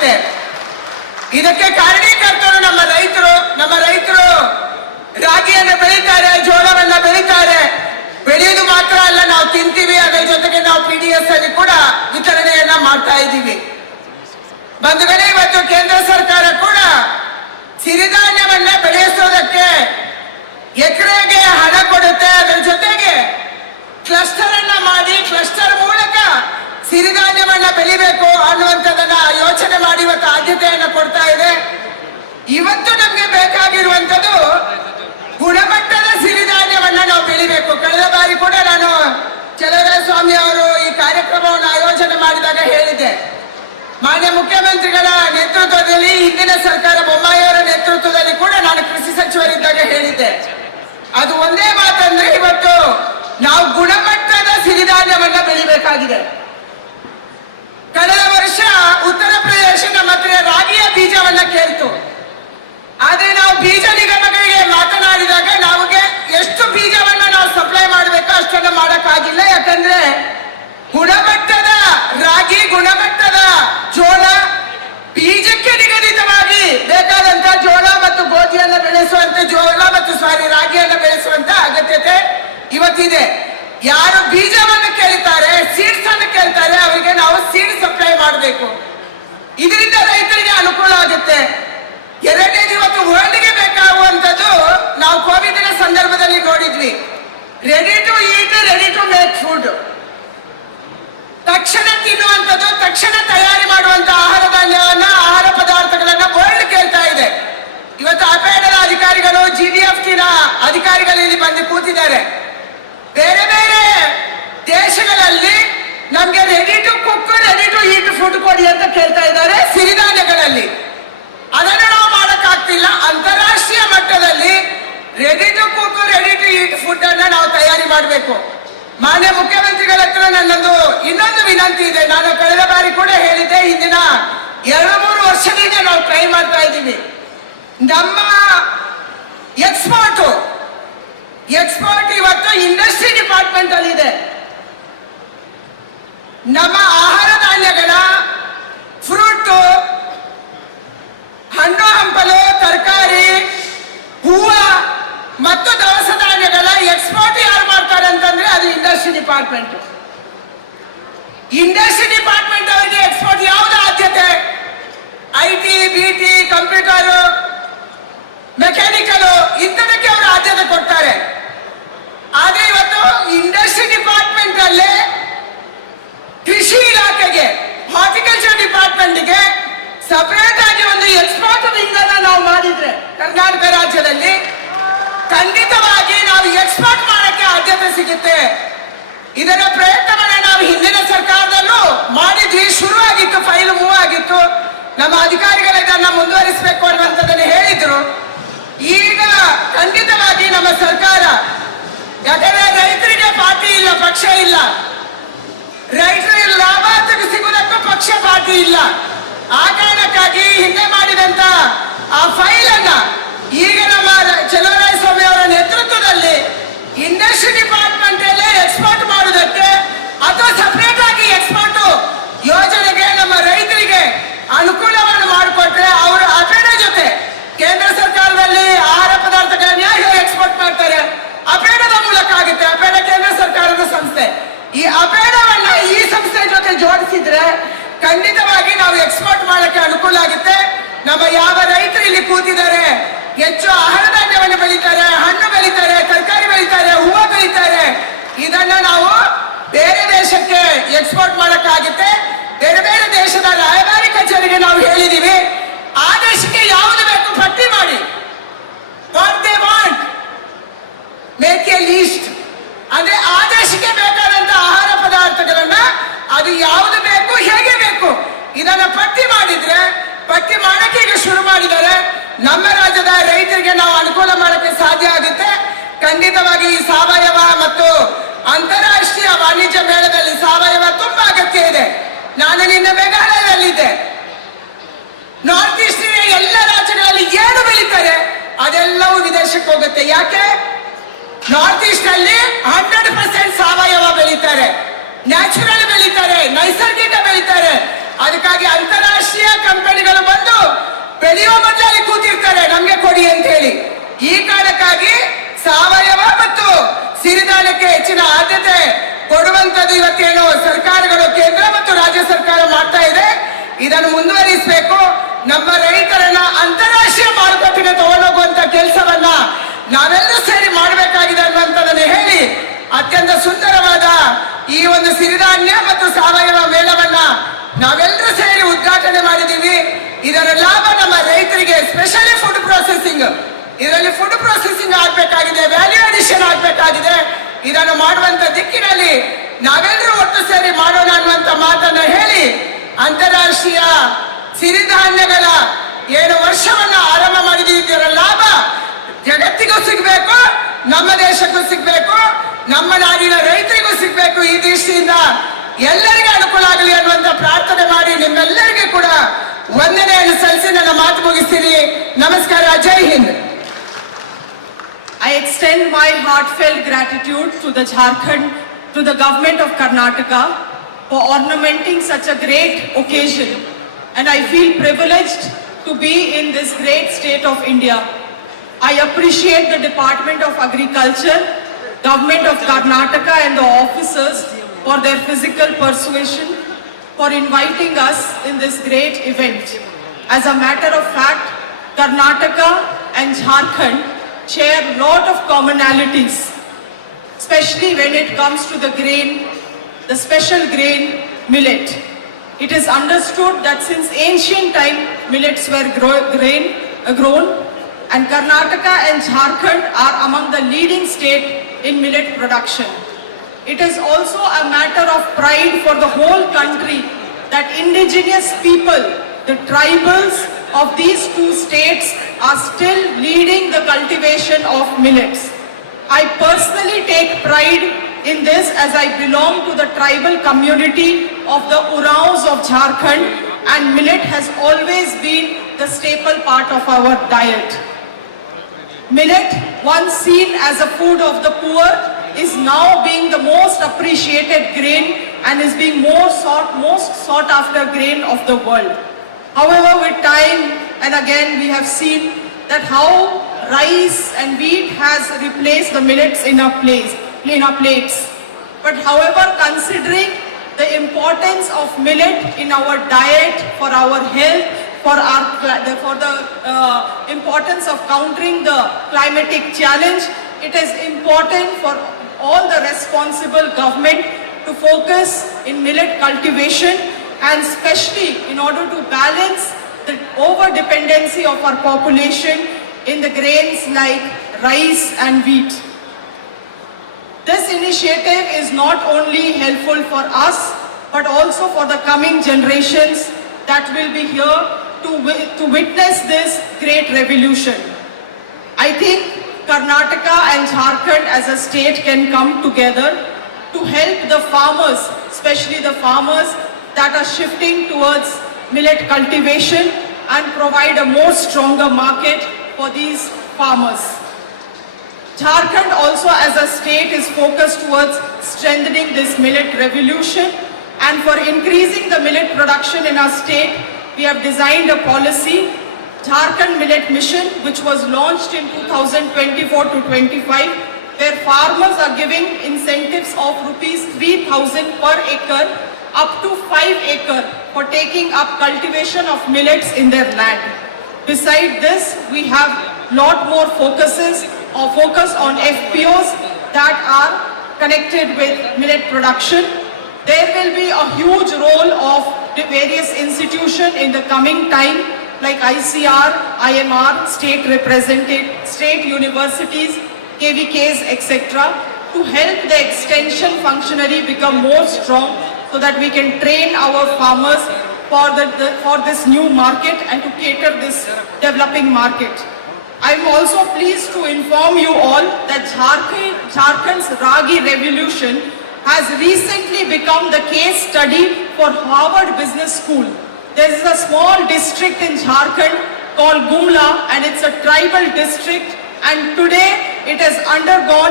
ಆಗುತ್ತೆ. ಇದಕ್ಕೆ ಕಾರಣೀಕರ್ತರು ನಮ್ಮ ರೈತರು ರಾಗಿಯನ್ನು ಬೆಳೀತಾರೆ, ಜೋಳವನ್ನ ಬೆಳೀತಾರೆ. ಬೆಳೆಯೋದು ಮಾತ್ರ ಅಲ್ಲ, ನಾವು ತಿಂತೀವಿ, ಅದರ ಜೊತೆಗೆ ನಾವು PDS ಅಲ್ಲಿ ಕೂಡ ವಿತರಣೆಯನ್ನ ಮಾಡ್ತಾ ಇದ್ದೀವಿ. ಬಂಧುಗಳೇ, ಇವತ್ತು ಕೇಂದ್ರ ಸರ್ಕಾರ ಕೂಡ ಸಿರಿಧಾನ್ಯವನ್ನ ಬೆಳೆಸೋದಕ್ಕೆ ಎಕರೆಗೆ ಹಣ ಕೊಡುತ್ತೆ. ಅದರ ಜೊತೆಗೆ ಕ್ಲಸ್ಟರ್ ಅನ್ನ ಮಾಡಿ ಕ್ಲಸ್ಟರ್ ಮೂಲಕ ಸಿರಿಧಾನ್ಯವನ್ನ ಬೆಳಿಬೇಕು ಅನ್ನುವಂಥದ್ದನ್ನ ಯೋಚನೆ ಮಾಡಿ ಇವತ್ತು ಆದ್ಯತೆಯನ್ನ ಕೊಡ್ತಾ ಇದೆ. ಇವತ್ತು ನಮ್ಗೆ ಬೇಕಾಗಿರುವಂಥದ್ದು ಗುಣಮಟ್ಟದ ಸಿರಿಧಾನ್ಯವನ್ನ ನಾವು ಬೆಳಿಬೇಕು. ಕಳೆದ ಬಾರಿ ಕೂಡ ನಾನು ಚಲುವರಾಯಸ್ವಾಮಿ ಅವರು ಈ ಕಾರ್ಯಕ್ರಮವನ್ನು ಆಯೋಜನೆ ಮಾಡಿದಾಗ ಹೇಳಿದ್ದೆ, ಮಾನ್ಯ ಮುಖ್ಯಮಂತ್ರಿಗಳ ನೇತೃತ್ವದಲ್ಲಿ, ಹಿಂದಿನ ಸರ್ಕಾರ ಬೊಮ್ಮಾಯಿ ಅವರ ನೇತೃತ್ವದಲ್ಲಿ ಕೂಡ ನಾನು ಕೃಷಿ ಸಚಿವರಿದ್ದಾಗ ಹೇಳಿದ್ದೆ. ಅದು ಒಂದೇ ಮಾತಂದ್ರೆ ಇವತ್ತು ನಾವು ಗುಣಮಟ್ಟದ ಸಿರಿಧಾನ್ಯವನ್ನ ಬೆಳಿಬೇಕಾಗಿದೆ. ಕಳೆದ ವರ್ಷ ಉತ್ತರ ಪ್ರದೇಶ ನಮ್ಮ ಹತ್ರ ರಾಗಿಯ ಬೀಜವನ್ನ ಕೇಳ್ತು. ಆದ್ರೆ ನಾವು ಬೀಜ ನಿಗಮಗಳಿಗೆ ಮಾತನಾಡಿದಾಗ ನಮಗೆ ಎಷ್ಟು ಬೀಜವನ್ನ ನಾವು ಸಪ್ಲೈ ಮಾಡಬೇಕು ಅಷ್ಟನ್ನು ಮಾಡಕ್ಕಾಗಿಲ್ಲ. ಯಾಕಂದ್ರೆ ಗುಣಮಟ್ಟದ ರಾಗಿ, ಗುಣಮಟ್ಟದ ಜೋಳ, ಬೀಜಕ್ಕೆ ನಿಗದಿತವಾಗಿ ಬೇಕಾದಂತ ಜೋಳ ಮತ್ತು ಗೋಧಿಯನ್ನು ಬೆಳೆಸುವಂತ ರಾಗಿಯನ್ನು ಬೆಳೆಸುವಂತ ಅಗತ್ಯತೆ ಇವತ್ತಿದೆ. ಯಾರು ಬೀಜವನ್ನು ಕೇಳ್ತಾರೆ, ಸೀಡ್ಸ್ ಅನ್ನು ಕೇಳ್ತಾರೆ, ಅವರಿಗೆ ನಾವು ಸೀಡ್ ಸಪ್ಲೈ ಮಾಡಬೇಕು. ಇದರಿಂದ ರೈತರಿಗೆ ಅನುಕೂಲ ಆಗುತ್ತೆ. ಎರಡನೇದು, ಇವತ್ತು ವರ್ಲ್ಡ್ಗೆ ಬೇಕಾಗುವಂಥದ್ದು ನಾವು ಕೋವಿಡ್ ಸಂದರ್ಭದಲ್ಲಿ ನೋಡಿದ್ವಿ, ready to eat, ready to make food. ತಕ್ಷಣ ತಿನ್ನುವಂಥದ್ದು, ತಕ್ಷಣ ತಯಾರಿ ಮಾಡುವಂತ ಆಹಾರ ಪದಾರ್ಥಗಳನ್ನ ವರ್ಲ್ಡ್ ಕೇಳ್ತಾ ಇದೆ. ಇವತ್ತು ಅಪೇಡದ ಅಧಿಕಾರಿಗಳು, GDFTನ ಅಧಿಕಾರಿಗಳು ಇಲ್ಲಿ ಬಂದು ಕೂತಿದ್ದಾರೆ. ಬೇರೆ ಬೇರೆ ದೇಶಗಳಲ್ಲಿ ನಮ್ಗೆ ready to cook, ready to eat food ಕೊಡಿ ಅಂತ ಕೇಳ್ತಾ ಇದ್ದಾರೆ ಸಿರಿಧಾನ್ಯಗಳಲ್ಲಿ. ಅದನ್ನು ನಾವು ಮಾಡಕ್ಕಾಗ್ತಿಲ್ಲ. ಅಂತಾರಾಷ್ಟ್ರೀಯ ಮಟ್ಟದಲ್ಲಿ ready to cook, ready to eat food ಅನ್ನ ನಾವು ತಯಾರಿ ಮಾಡಬೇಕು. ಮಾನ್ಯ ಮುಖ್ಯಮಂತ್ರಿಗಳ ಹತ್ರ ನನ್ನೊಂದು ಇನ್ನೊಂದು ವಿನಂತಿ ಇದೆ. ನಾನು ಕಳೆದ ಬಾರಿ ಕೂಡ ಹೇಳಿದ್ದೆ, ಹಿಂದಿನ 2-3 ವರ್ಷದಿಂದ ನಾವು ಟ್ರೈ ಮಾಡ್ತಾ ಇದ್ದೀವಿ. ನಮ್ಮ ಎಕ್ಸ್ಪೋರ್ಟ್ ಇವತ್ತು ಇಂಡಸ್ಟ್ರಿ ಡಿಪಾರ್ಟ್ಮೆಂಟ್ ಅಲ್ಲಿ ಇದೆ. ನಮ್ಮ ಆಹಾರ ಧಾನ್ಯಗಳ, ಫ್ರೂಟ್, ಹಣ್ಣು ಹಂಪಲು, ತರಕಾರಿ, ಹೂವು ಮತ್ತು ದವಸ ಧಾನ್ಯಗಳ ಎಕ್ಸ್ಪೋರ್ಟ್ ಯಾರು ಮಾಡ್ತಾರೆ ಅಂತಂದ್ರೆ ಅದು ಇಂಡಸ್ಟ್ರಿ ಡಿಪಾರ್ಟ್ಮೆಂಟ್. ಇಂಡಸ್ಟ್ರಿ ಡಿಪಾರ್ಟ್ಮೆಂಟ್ ಅವರಿಗೆ ಎಕ್ಸ್ಪೋರ್ಟ್ ಯಾವ್ದು ಆದ್ಯತೆ? IT, BT, ಕಂಪ್ಯೂಟರ್, ಮೆಕ್ಯಾನಿಕಲ್, ಇಂಥದಕ್ಕೆ ಅವರು ಆದ್ಯತೆ ಕೊಡ್ತಾರೆ. ಆದ್ರೆ ಇವತ್ತು ಇಂಡಸ್ಟ್ರಿ ಡಿಪಾರ್ಟ್ಮೆಂಟ್ ಅಲ್ಲೇ ಕೃಷಿ ಇಲಾಖೆಗೆ, ಹಾರ್ಟಿಕಲ್ಚರ್ ಡಿಪಾರ್ಟ್ಮೆಂಟ್ಗೆ ಸಪರೇಟ್ ಆಗಿ ಒಂದು ಎಕ್ಸ್ಪೋರ್ಟ್ ವಿಂಗ್ ಅನ್ನ ನಾವು ಮಾಡಿದ್ರೆ ಕರ್ನಾಟಕ ರಾಜ್ಯದಲ್ಲಿ ಖಂಡಿತವಾಗಿ ನಾವು ಎಕ್ಸ್ಪೋರ್ಟ್ ಮಾಡಕ್ಕೆ ಆದ್ಯತೆ ಸಿಗುತ್ತೆ. ಇದರ ಪ್ರಯತ್ನವನ್ನ ನಾವು ಹಿಂದಿನ ಸರ್ಕಾರದಲ್ಲೂ ಮಾಡಿದ್ವಿ. ಶುರು ಆಗಿತ್ತು, ಫೈಲ್ ಮೂವ್ ಆಗಿತ್ತು. ನಮ್ಮ ಅಧಿಕಾರಿಗಳು ಇದನ್ನ ಮುಂದುವರಿಸಬೇಕು ಅನ್ನುವಂಥದ್ದನ್ನು ಹೇಳಿದ್ರು. ಈಗ ಖಂಡಿತವಾಗಿ ನಮ್ಮ ಸರ್ಕಾರ, ಯಾಕಂದ್ರೆ ರೈತರಿಗೆ ಪಾರ್ಟಿ ಇಲ್ಲ, ಪಕ್ಷ ಇಲ್ಲ, ರೈತರಿಗೆ ಲಾಭ ಸಿಗುವುದಕ್ಕೂ ಪಕ್ಷ ಪಾರ್ಟಿ ಇಲ್ಲ. ಆ ಕಾರಣಕ್ಕಾಗಿ ಹಿಂದೆ ಮಾಡಿದಂತ ಆ ಫೈಲ್ ಅನ್ನ ಈಗ ನಮ್ಮ ಚಲುವರಾಯಸ್ವಾಮಿ ಅವರ ನೇತೃತ್ವದಲ್ಲಿ ಇಂಡಸ್ಟ್ರಿ ಡಿಪಾರ್ಟ್ಮೆಂಟ್ ಅಲ್ಲೇ ಎಕ್ಸ್ಪೋರ್ಟ್ ಮಾಡುವುದಕ್ಕೆ ಅಥವಾ ಸಪರೇಟ್ ಆಗಿ ಎಕ್ಸ್ಪೋರ್ಟ್ ಯೋಜನೆಗೆ ನಮ್ಮ ರೈತರಿಗೆ ಅನುಕೂಲವನ್ನು ಮಾಡಿಕೊಟ್ರೆ ಅವರು ಅಪೇಡ ಜೊತೆ ಕೇಂದ್ರ ಸರ್ಕಾರದಲ್ಲಿ ಆಹಾರ ಪದಾರ್ಥಗಳನ್ನ ಹೇಗೆ ಎಕ್ಸ್ಪೋರ್ಟ್ ಮಾಡ್ತಾರೆ, ಅಪೇಡದ ಮೂಲಕ ಆಗುತ್ತೆ. ಅಪೇಡ ಕೇಂದ್ರ ಸರ್ಕಾರದ ಸಂಸ್ಥೆ. ಈ ಅಪೇಡವನ್ನ ಈ ಸಂಸ್ಥೆ ಜೊತೆ ಜೋಡಿಸಿದ್ರೆ ಖಂಡಿತವಾಗಿ ನಾವು ಎಕ್ಸ್ಪೋರ್ಟ್ ಮಾಡಕ್ಕೆ ಅನುಕೂಲ ಆಗುತ್ತೆ. ನಮ್ಮ ಯಾವ ರೈತರು ಇಲ್ಲಿ ಕೂತಿದ್ದಾರೆ, ಹೆಚ್ಚು ಆಹಾರ ಧಾನ್ಯವನ್ನು ಬೆಳೀತಾರೆ, ಹಣ್ಣು ಬೆಳೀತಾರೆ, ತರಕಾರಿ ಬೆಳೀತಾರೆ, ಹೂವು ಬೆಳೀತಾರೆ, ಇದನ್ನ ನಾವು ಬೇರೆ ದೇಶಕ್ಕೆ ಎಕ್ಸ್ಪೋರ್ಟ್ ಮಾಡಕ್ಕಾಗುತ್ತೆ. ಬೇರೆ ಬೇರೆ ದೇಶದ ರಾಯಭಾರಿ ಕಚೇರಿಗೆ ನಾವು ಹೇಳಿದೀವಿ, ಆ ದೇಶಕ್ಕೆ ಯಾವುದು ಬೇಕು ಪಟ್ಟಿ ಮಾಡಿ, what they want, make a list. ಅಂದ್ರೆ ಆ ದೇಶಕ್ಕೆ ಬೇಕಾದಂತ ಆಹಾರ ಪದಾರ್ಥಗಳನ್ನ ಅದು ಯಾವುದು ಬೇಕು, ಹೇಗೆ ಬೇಕು, ಇದನ್ನ ಪಟ್ಟಿ ಮಾಡಿದ್ರೆ, ಪಟ್ಟಿ ಮಾಡಕ್ಕೆ ಈಗ ಶುರು ಮಾಡಿದ್ದಾರೆ. ನಮ್ಮ ರಾಜ್ಯದ ರೈತರಿಗೆ ನಾವು ಅನುಕೂಲ ಮಾಡಕ್ಕೆ ಸಾಧ್ಯ ಆಗುತ್ತೆ. ಖಂಡಿತವಾಗಿ ಈ ಸಾವಯವ ಮತ್ತು ಅಂತಾರಾಷ್ಟ್ರೀಯ ವಾಣಿಜ್ಯ ಮೇಳದಲ್ಲಿ ಸಾವಯವ ತುಂಬಾ ಅಗತ್ಯ ಇದೆ. ನಾನು ನಿನ್ನೆ ಮೇಘಾಲಯದಲ್ಲಿದ್ದೆ. ನಾರ್ತ್ ಈಸ್ಟಿನ ಎಲ್ಲ ರಾಜ್ಯಗಳಲ್ಲಿ ಏನು ಬೆಳೀತಾರೆ ಅದೆಲ್ಲವೂ ವಿದೇಶಕ್ಕೆ ಹೋಗುತ್ತೆ. ಯಾಕೆ? ನಾರ್ತ್ ಈಸ್ಟ್ ಅಲ್ಲಿ 100% ಸಾವಯವ ಬೆಳೀತಾರೆ, ನ್ಯಾಚುರಲ್ ಬೆಳೀತಾರೆ, ನೈಸರ್ಗಿಕ ಬೆಳೀತಾರೆ. ಅದಕ್ಕಾಗಿ ಅಂತಾರಾಷ್ಟ್ರೀಯ ಕಂಪನಿಗಳು ಬಂದು ಬೆಳೆಯುವ ಮೊದಲಲ್ಲಿ ಕೂತಿರ್ತಾರೆ ನಮ್ಗೆ ಕೊಡಿ ಅಂತ ಹೇಳಿ. ಈ ಕಾರಣಕ್ಕಾಗಿ ಸಾವಯವ ಮತ್ತು ಸಿರಿಧಾನ್ಯಕ್ಕೆ ಹೆಚ್ಚಿನ ಆದ್ಯತೆ ಕೊಡುವಂತದ್ದು ಇವತ್ತೇನು ಸರ್ಕಾರಗಳು ಕೇಂದ್ರ ಮತ್ತು ರಾಜ್ಯ ಸರ್ಕಾರ ಮಾಡ್ತಾ ಇದೆ. ಇದನ್ನು ಮುಂದುವರಿಸಬೇಕು. ನಮ್ಮ ರೈತರನ್ನ ಅಂತಾರಾಷ್ಟ್ರೀಯ ಮಾರುಕಟ್ಟೆಗೆ ತಗೊಂಡೋಗುವಂತ ಕೆಲಸವನ್ನ ನಾವೆಲ್ಲರೂ ಸೇರಿ ಮಾಡಬೇಕಾಗಿದೆ ಅನ್ನುವಂಥದ್ದನ್ನು ಹೇಳಿ ಅತ್ಯಂತ ಸುಂದರವಾದ ಈ ಒಂದು ಸಿರಿಧಾನ್ಯ ಮತ್ತು ಸಾವಯವ ಮೇಳವನ್ನ ನಾವೆಲ್ಲರೂ ಸೇರಿ ಉದ್ಘಾಟನೆ ಮಾಡಿದ್ದೀವಿ. ಇದರ ಲಾಭ ನಮ್ಮ ರೈತರಿಗೆ, ಸ್ಪೆಷಲಿ ಫುಡ್ ಪ್ರೊಸೆಸಿಂಗ್, ಇದರಲ್ಲಿ ಫುಡ್ ಪ್ರೊಸೆಸಿಂಗ್ ಆಗ್ಬೇಕಾಗಿದೆ, ವ್ಯಾಲ್ಯೂ ಅಡಿಷನ್ ಆಗ್ಬೇಕಾಗಿದೆ. ಇದನ್ನು ಮಾಡುವಂತ ದಿಕ್ಕಿನಲ್ಲಿ ನಾವೆಲ್ಲರೂ ಒಟ್ಟು ಸೇರಿ ಮಾಡೋಣ ಅನ್ನುವಂತ ಮಾತನ್ನ ಹೇಳಿ ಅಂತಾರಾಷ್ಟ್ರೀಯ ಸಿರಿಧಾನ್ಯಗಳ ಏನು ವರ್ಷವನ್ನ ಆರಂಭ ಮಾಡಿದ್ದೀವಿ, ಇದರ ಲಾಭ ಜಗತ್ತಿಗೂ ಸಿಗ್ಬೇಕು, ನಮ್ಮ ದೇಶಕ್ಕೂ ಸಿಗ್ಬೇಕು, ನಮ್ಮ ನಾಡಿನ ರೈತರಿಗೂ ಸಿಗ್ಬೇಕು. ಈ ದೃಷ್ಟಿಯಿಂದ ಎಲ್ಲರಿಗೂ ಅನುಕೂಲ ಆಗಲಿ ಅನ್ನುವಂತ ಪ್ರಾರ್ಥನೆ ಮಾಡಿ ನಿಮ್ಮೆಲ್ಲರಿಗೂ ಕೂಡ ವಂದನೆಯನ್ನು ಸಲ್ಲಿಸಿ ನನ್ನ ಮಾತು ಮುಗಿಸ್ತೀನಿ. ನಮಸ್ಕಾರ. ಜೈ Hind. I extend my heartfelt gratitude to the Jharkhand, to the government of Karnataka for ornamenting such a great occasion. And I feel privileged to be in this great state of India. I appreciate the Department of Agriculture, Government of Karnataka and the officers for their physical persuasion, for inviting us in this great event. As a matter of fact, Karnataka and Jharkhand share a lot of commonalities, especially when it comes to the grain, the special grain millet. It is understood that since ancient time millets were grown, and Karnataka and Jharkhand are among the leading state in millet production. It is also a matter of pride for the whole country that indigenous people, the tribals of these two states, are still leading the cultivation of millets. I personally take pride in this as I belong to the tribal community of the Uraons of Jharkhand, and millet has always been the staple part of our diet. Millet, once seen as a food of the poor, is now being the most appreciated grain and is being most sought after grain of the world. However, with time and again we have seen that how rice and wheat has replaced the millets in our plates. But however, considering the importance of millet in our diet, for our health, for the importance of countering the climatic challenge, it is important for all the responsible government to focus in millet cultivation, and especially in order to balance the over dependency of our population in the grains like rice and wheat. This initiative is not only helpful for us but also for the coming generations that will be here to witness this great revolution. I think Karnataka and Jharkhand as a state can come together to help the farmers, especially the farmers that are shifting towards millet cultivation, and provide a more stronger market for these farmers. Jharkhand also as a state is focused towards strengthening this millet revolution, and for increasing the millet production in our state, we have designed a policy, Jharkhand Millet Mission, which was launched in 2024 to 25, where farmers are giving incentives of rupees 3,000 per acre up to 5 acre for taking up cultivation of millets in their land. Besides this, we have lot more focus on FPOs that are connected with millet production. There will be a huge role of the various institutions in the coming time, like ICR, IMR, state represented, state universities, KVKs, etc., to help the extension functionary become more strong so that we can train our farmers for this new market and to cater this developing market. I am also pleased to inform you all that Jharkhand's Ragi revolution has recently become the case study for Harvard Business School. There is a small district in Jharkhand called Gumla, and it's a tribal district, and today it has undergone